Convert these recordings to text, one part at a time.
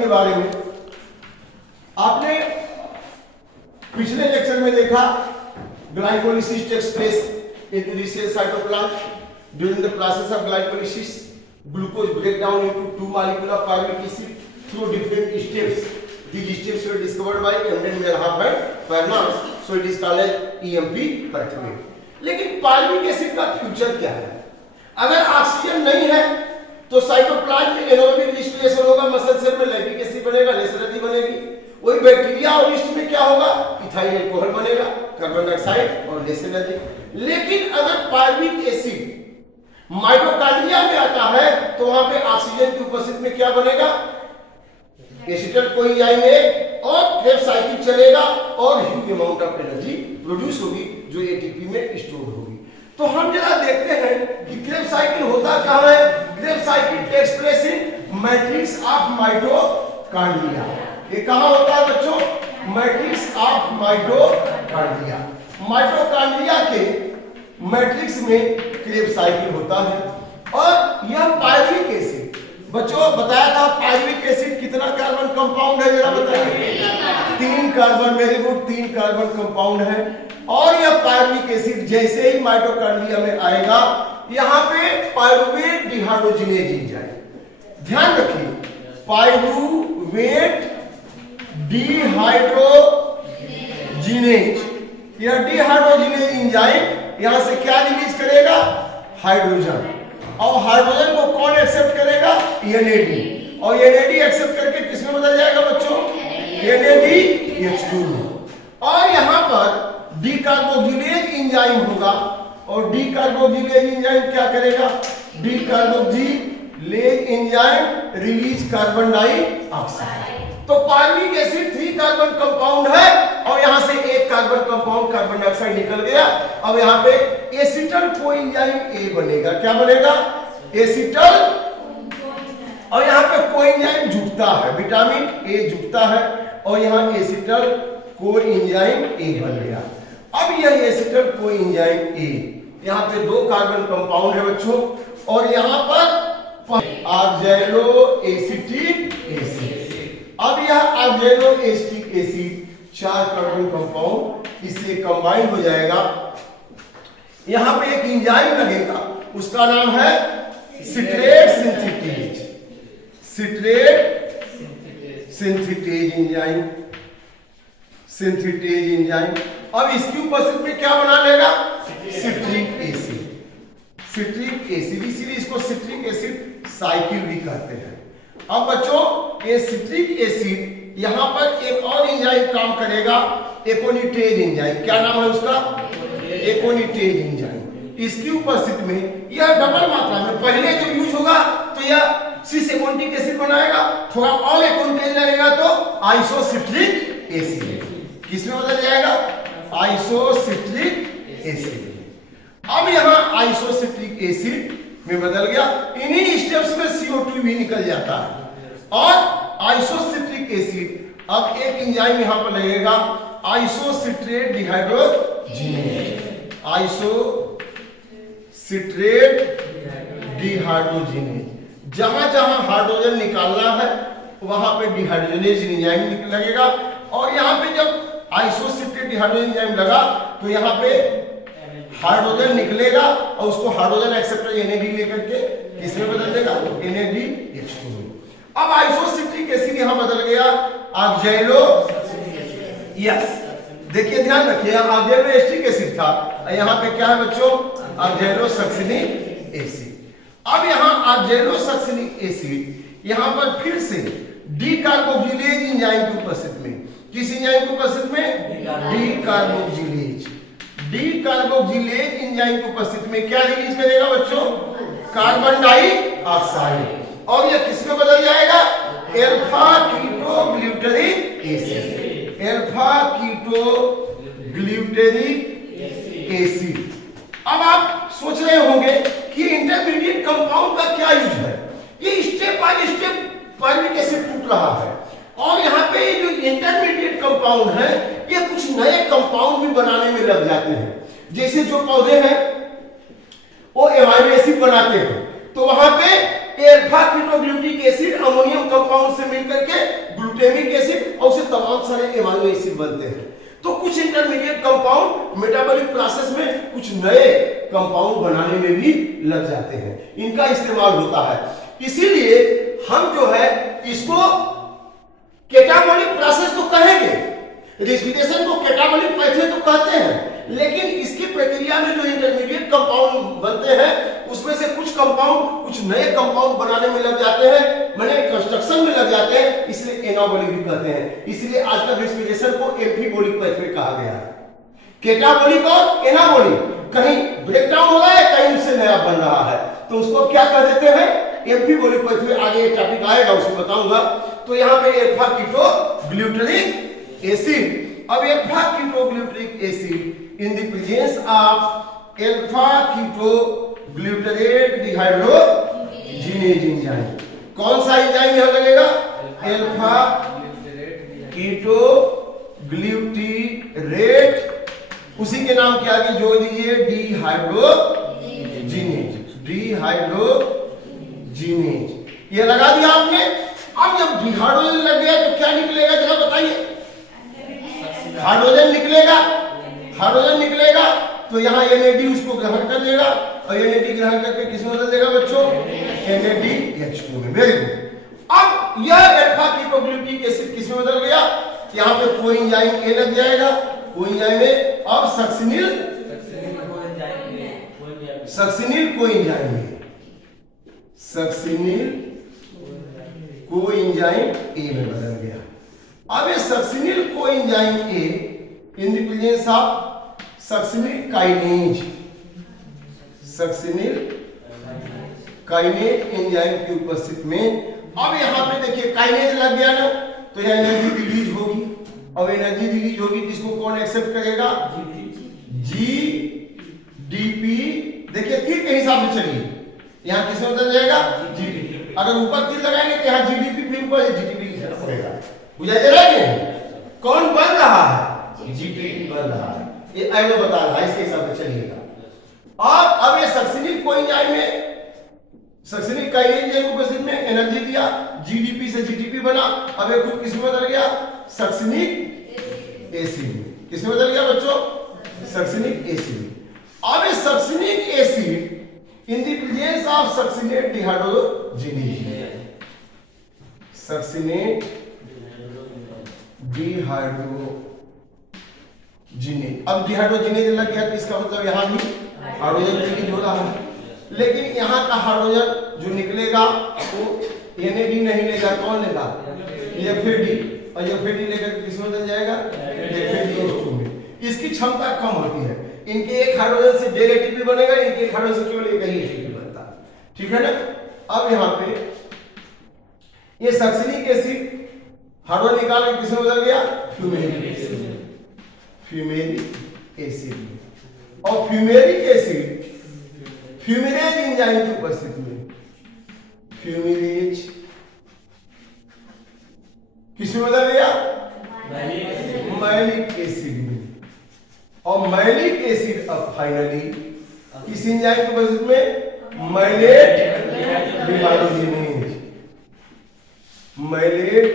के बारे में आपने पिछले लेक्चर में देखा, glycolysis takes place into the cell cytoplasm. During the process of glycolysis, glucose break down into two molecules of pyruvic acid through different steps. These steps were discovered by Emden, Melham and Fermat. So it is called as EMP pathway. लेकिन pyruvic acid का future क्या है? अगर oxygen नहीं है तो cytoplasm में anaerobic displacement होगा, मसल सेल में लैक्टिक एसिड बनेगा, लेसरदी बनेगी। वही बैक्टीरिया और यीस्ट में क्या होगा? इथाइल अल्कोहल बनेगा, कार्बन डाइऑक्साइड और लेसरदी। लेकिन अगर पायरुविक एसिड माइटोकॉन्ड्रिया में आता है तो वहां पे ऑक्सीजन की उपस्थिति में क्या बनेगा? एसिटल कोएंजाइम और क्रेब्स साइकिल चलेगा और huge amount of energy produce होगी जो एटीपी में स्टोर होगी। तो हम जरा देखते हैं कि क्रेब्स साइकिल होता कहां है। Krebs cycle takes place in matrix of mitochondria. ये कहां होता है बच्चों? Matrix of mitochondria. माइटोकॉन्ड्रिया के मैट्रिक्स में क्रेब्स साइकिल होता है। और यह पायरुविक एसिड, बच्चों बताया था पायरुविक एसिड कितना कार्बन कंपाउंड है, जरा बताइए। 3 carbon, very good, 3 carbon compound है। और यह पायरुविक एसिड जैसे ही माइटोकॉन्ड्रिया में आएगा, यहां पे पायरुवेट डिहाइड्रोजिनेज एंजाइम, ध्यान रखिए, पायरुवेट डिहाइड्रोजिनेज, यह डिहाइड्रोजिनेज एंजाइम यहां से क्या रिलीज करेगा? हाइड्रोजन। और हाइड्रोजन को कौन एक्सेप्ट करेगा? NAD। और NAD एक्सेप्ट करके किसमें बदल जाएगा बच्चों? NADH2। और यहां पर डीकार्बोक्सिलेज एंजाइम होगा और डीकार्बोक्सिलेज एंजाइम क्या करेगा? Decarboxylase enzyme release carbon dioxide. तो पायरुविक एसिड 3 कार्बन कंपाउंड है और यहां से 1 कार्बन कंपाउंड कार्बन डाइऑक्साइड निकल गया। अब यहां पे एसिटल कोएंजाइम A बनेगा। क्या बनेगा? एसिटल। और यहां पे कोएंजाइम जुड़ता है, विटामिन A जुड़ता है और यहां एसिटल कोएंजाइम A बन गया। अब यह एसिटल कोएंजाइम A, यहां पे 2 कार्बन कंपाउंड है बच्चों और यहां पर ऑक्सैलो एसिटिक एसिड। अब यह oxalo acetic acid 4 carbon compound, इससे कंबाइन हो जाएगा। यहां पे एक एंजाइम लगेगा, उसका नाम है citrate synthetase, citrate synthetase enzyme, synthetase enzyme. अब इसकी उपस्थिति में क्या बना लेगा? सिट्रिक एसिड, सिट्रिक एसिड, इसीलिए इसको सिट्रिक एसिड साइकिल भी कहते हैं। अब बच्चों ये सिट्रिक एसिड यहां पर एक और एंजाइम काम करेगा, एकोनिटेज एंजाइम। क्या नाम है उसका? एकोनिटेज एंजाइम। इसकी उपस्थिति में यह डबल मात्रा में, पहले जब यूज होगा तो यह सिस एकोनिटिक एसिड बनाएगा, थोड़ा और एकोनिटेज लगेगा तो आइसोसिट्रिक एसिड, किसमें बदल जाएगा? Isocitric acid. अब यहां आइसोसिट्रिक एसिड में बदल गया। इन्हीं स्टेप्स में CO2 भी निकल जाता है और आइसोसिट्रिक एसिड। अब एक एंजाइम यहां पर लगेगा, आइसोसिट्रेट डिहाइड्रोजिनेज, आइसोसिट्रेट डिहाइड्रोजिनेज। जहां जहां हाइड्रोजन निकालना है वहां पे डिहाइड्रोजिनेज एंजाइम लगेगा। और यहां पे जब आइसोसिट्रेट डिहाइड्रोजिनेज एंजाइम लगा तो यहां पे हाइड्रोजन निकलेगा और उसको हाइड्रोजन एक्सेप्टर NAD लेकर के किसमें बदल देगा? NADH2। अब आइसोसिट्रिक एसिड यहां बदल गया ऑक्सैलो, यस, देखिए ध्यान रखिए, ऑक्सैलो एसिटिक एसिड था, यहां पे क्या है बच्चों? Oxalo succinic acid. अब यहां ऑक्सैलो सक्सिनिक एसिड यहां पर फिर से डीकार्बोक्सिलेज एंजाइम की उपस्थिति में, किस एंजाइम की उपस्थिति में? डीकार्बोक्सिलेज। डीकार्बोक्सिलेज एंजाइम की उपस्थिति में क्या रिलीज करेगा बच्चों? Carbon dioxide. और यह किसमें बदल जाएगा? Alpha ketoglutaric acid, alpha ketoglutaric acid. अब आप सोच रहे होंगे कि इंटरमीडिएट कंपाउंड का क्या यूज है? ये step by step pyruvic acid टूट रहा है और यहाँ पे जो इंटरमीडिएट कंपाउंड है ये कुछ नए कंपाउंड भी बनाने में लग जाते हैं। जैसे जो पौधे हैं वो एमाइनो एसिड बनाते हैं तो वहां पे अल्फा कीटोग्लूटिक एसिड अमोनियम कंपाउंड से मिलकर के ग्लूटामिक एसिड और उससे तमाम सारे एमाइनो एसिड बनते हैं। तो कुछ इंटरमीडिएट कंपाउंड मेटाबॉलिक प्रोसेस में कुछ नए कंपाउंड बनाने में भी लग जाते हैं, इनका इस्तेमाल होता है। इसीलिए हम जो है इसको कैटाबॉलिक प्रोसेस तो कहेंगे, रेस्पिरेशन को कैटाबॉलिक पैथवे तो कहते हैं, लेकिन इसकी प्रक्रिया में जो इंटरमीडिएट कंपाउंड बनते हैं उसमें से कुछ कंपाउंड कुछ नए कंपाउंड बनाने में लग जाते हैं, माने कंस्ट्रक्शन में लग जाते हैं, इसलिए एनाबॉलिक भी कहते हैं। इसलिए आजकल रेस्पिरेशन को एम्फीबॉलिक पैथवे कहा गया है। कैटाबॉलिक और एनाबॉलिक कहीं ब्रेकडाउन हो रहा है, कहीं उससे नया बन रहा है, तो उसको क्या कह देते हैं, एम्फीबॉलिक पैथवे। आगे एक टॉपिक आएगा उसको बताऊंगा। तो यहाँ पे अल्फा कीटोग्लूटारिक एसिड, अब alpha ketoglutaric acid in the presence of alpha ketoglutarate dehydrogenase enzyme, कौन सा एंजाइम यहां लगेगा, अल्फा कीटोग्लूटारेट, उसी के नाम के आगे जोड़ दीजिए डिहाइड्रोजिनेज, ये लगा दिया आपने। अब जब डिहाइड्रोजन लग गया तो क्या निकलेगा जरा बताइए, हाइड्रोजन निकलेगा। हाइड्रोजन निकलेगा तो यहाँ NAD उसको ग्रहण कर लेगा और NAD ग्रहण करके किस में बदल देगा बच्चों, NADH2 में। Very good. अब यह अल्फा कीटोग्लूटिक एसिड किस में बदल गया, यहाँ पे कोएंजाइम A लग जाएगा, कोएंजाइम A, अब सक्सिनिल कोएंजाइम A में बदल गया। अब ये succinyl coenzyme A in the presence of succinyl kinase enzyme की उपस्थिति में, अब यहाँ पे देखिए काइनेज लग गया ना, तो यहाँ एनर्जी रिलीज होगी। अब एनर्जी रिलीज होगी किसको कौन एक्सेप्ट करेगा, GDP। देखिए तीर के हिसाब से चलिए, यहाँ किसमें बदल जाएगा, GDP। अगर ऊपर तीर लगाएंगे तो यहाँ GDP फिर ऊपर GDP लिखना पड़ेगा। बुझाई दे रहा है, कौन बन रहा है, GDP बन रहा है, ये आइनो बता रहा है, इसके हिसाब से चलिएगा। और अब ये सक्सिनिल कोएंजाइम में, सक्सिनिल काइनेज की उपस्थिति में एनर्जी दिया, GDP से GDP बना। अब ये खुद किसमें बदल गया, सक्सिनिक एसिड में। किसमें बदल गया बच्चों, सक्सिनिक एसिड। अब ये succinic acid in the presence of succinate dehydrogenase, succinate dehydrogenase. अब डिहाइड्रोजिनेज लग गया तो इसका मतलब यहाँ भी हाइड्रोजन रिलीज हो रहा है, लेकिन यहाँ का हाइड्रोजन जो निकलेगा वो NAD नहीं लेगा, कौन लेगा, FAD, और FAD लेकर किसमें बदल जाएगा, FADH2 में। इसकी क्षमता कम होती है, इनके एक हाइड्रोजन से डेढ़ ATP बनेगा, इनके एक हाइड्रोजन से केवल एक ही ATP बनता है, ठीक है ना। अब यहाँ पे ये सक्सिनिक एसिड हाइड्रोजन निकाल के किसमें बदल गया, फ्यूमेरिक एसिड। और फ्यूमेरिक एसिड फ्यूमिरेज एंजाइम की उपस्थिति में, फ्यूमिरेज किसमें बदल गया, मैलिक एसिड में। और मैलिक एसिड अब फाइनली किस एंजाइम की उपस्थिति में, malate dehydrogenase, malate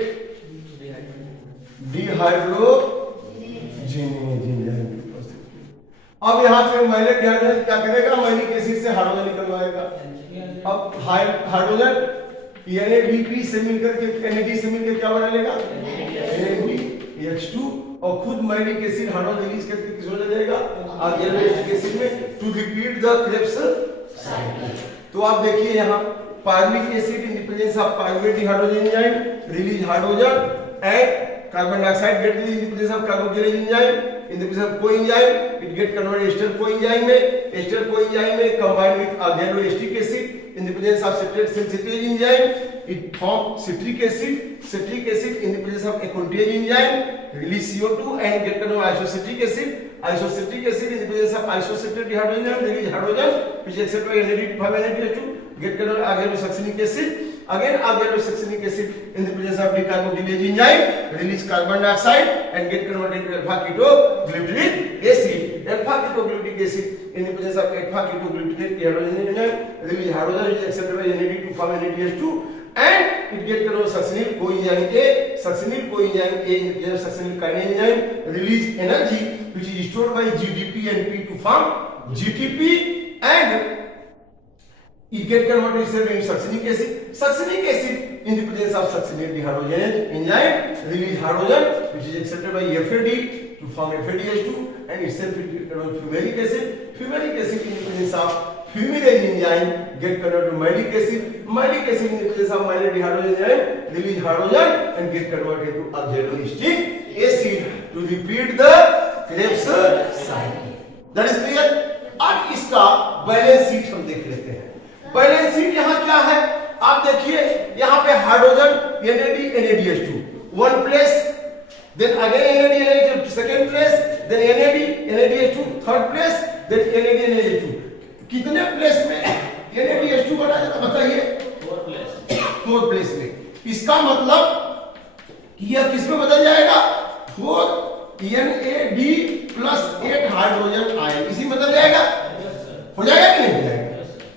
dehydrogenase enzyme की उपस्थिति में। अब यहाँ पे मैलेट डिहाइड्रोजिनेज क्या करेगा, मैलिक एसिड से हाइड्रोजन निकलवाएगा। अब हाइड्रोजन NADP से मिलकर के NAD से मिलकर क्या बना लेगा, NADH2, और खुद मैलिक एसिड हाइड्रोजन रिलीज करके किस हो जाएगा, ऑक्जेलिक एसिड में, to repeat the Krebs cycle. तो आप देखिए यहाँ pyruvic acid in the presence of pyruvate dehydrogen enzyme release hydrogen and carbon dioxide get released in the presence of carboxylase enzyme, in the presence of coenzyme it get converted ester coenzyme में, ester coenzyme में combined with oxaloacetic acid in the presence of citrate synthetase enzyme it form citric acid in the presence of acantase enzyme release CO2 and get converted isocitric acid in the presence of isocitrate dehydrogenase release hydrogen which is accepted by NAD to form NADH2 get converted oxalosuccinic acid. Again, oxalosuccinic acid in the presence of decarboxylase enzyme release carbon dioxide and get converted into alpha ketoglutarate acid. alpha ketoglutic acid in the presence of alpha ketoglutic hydrogen enzyme release hydrogen is accepted by NAD to form NADH2 and it get converted succinyl coenzyme A. Succinyl coenzyme A in the presence of succinyl kinase enzyme release energy which is stored by GDP and P to form GTP and it get converted into succinic acid. Succinic acid in the presence of succinyl dehydrogenase enzyme release hydrogen which is accepted by FAD to form FADH2 and itself it get converted to fumaric acid. Fumaric acid in the presence of fumarate enzyme get converted to malic acid. Malic acid in the presence of malic dehydrogenase enzyme release hydrogen and get converted to oxaloacetic acid to repeat the Krebs cycle. That is clear. अब इसका balance sheet हम देख लेते हैं. Balance sheet यहाँ क्या है आप देखिए यहाँ पे hydrogen NAD NADH2 one place, then again NAD NADH2 second place, then NAD NADH2 third place, then NAD NADH2 कितने प्लेस में NADH2 बना जाता बताइए फोर्थ प्लेस में. इसका मतलब कि यह किस में बदल जाएगा fourth NAD plus 8 hydrogen ion इसी में बदल जाएगा. हो जाएगा कि नहीं हो जाएगा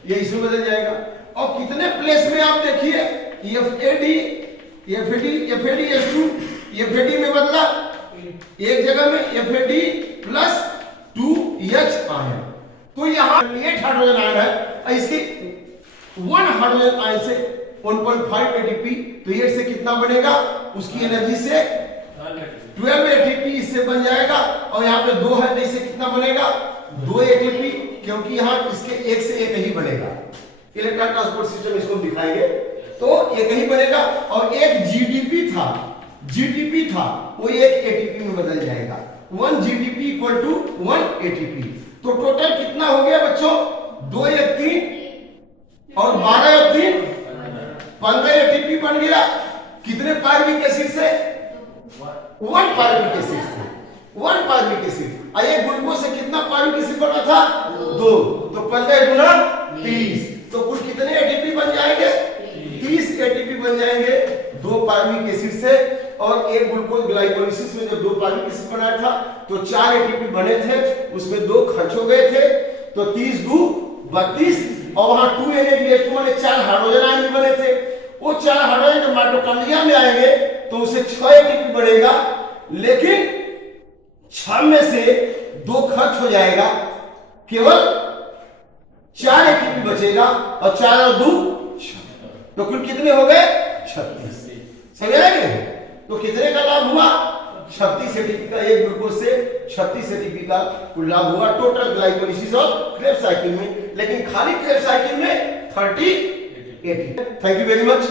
ये इसमें बदल जाएगा. और कितने प्लेस में आप देखिए FADH2 FAD में बदला एक जगह में FAD प्लस 2H आयन. तो यहाँ 8 हाइड्रोजन आयन है इसके 1 हाइड्रोजन आयन से 1.5 ATP तो 8 से कितना बनेगा उसकी एनर्जी से 12 ATP इससे बन जाएगा. और यहाँ पे 2 है तो इससे कितना बनेगा 2 ATP क्योंकि यहाँ इसके एक से एक ही बनेगा. इलेक्ट्रॉन ट्रांसपोर्ट सिस्टम इसको दिखाएंगे तो एक ही बनेगा. और एक GDP था वो एक ATP में बदल जाएगा. 1 GDP इक्वल टू 1 ATP. तो टोटल कितना हो गया बच्चों 2 1 3 और 12 और 3 15 ATP बन गया. कितने पायरुविक एसिड से 1 पायरुविक एसिड से 1 पायरुविक एसिड. ये ग्लूकोज से कितना पायरुविक एसिड बना था 2 तो 15 गुना 30 तो कुल कितने एटीपी बन जाएंगे 30 एटीपी बन जाएंगे 2 पायरुविक एसिड से. और एक ग्लूकोज ग्लाइकोलाइसिस में जब 2 पायरुविक एसिड बनाया था तो 4 एटीपी बने थे उसमें 2 खर्च हो गए थे तो 30 2 32 और वहां 2 NADH2 माने 4 हाइड्रोजन आयन बने थे. वो 4 हाइड्रोजन जब माइटोकॉन्ड्रिया में आएंगे तो उसे 6 एटीपी बनेगा लेकिन 6 में से 2 खर्च हो जाएगा केवल 4 एटीपी बचेगा और 4 और 2 तो कुल कितने हो गए 36. समझ रहे हैं तो कितने का लाभ हुआ 36 एटीपी का. एक ग्लूकोज से 36 एटीपी का कुल लाभ हुआ टोटल ग्लाइकोलाइसिस और क्रेब्स साइकिल में. लेकिन खाली क्रेब्स साइकिल में 30 ATP. Thank you very much.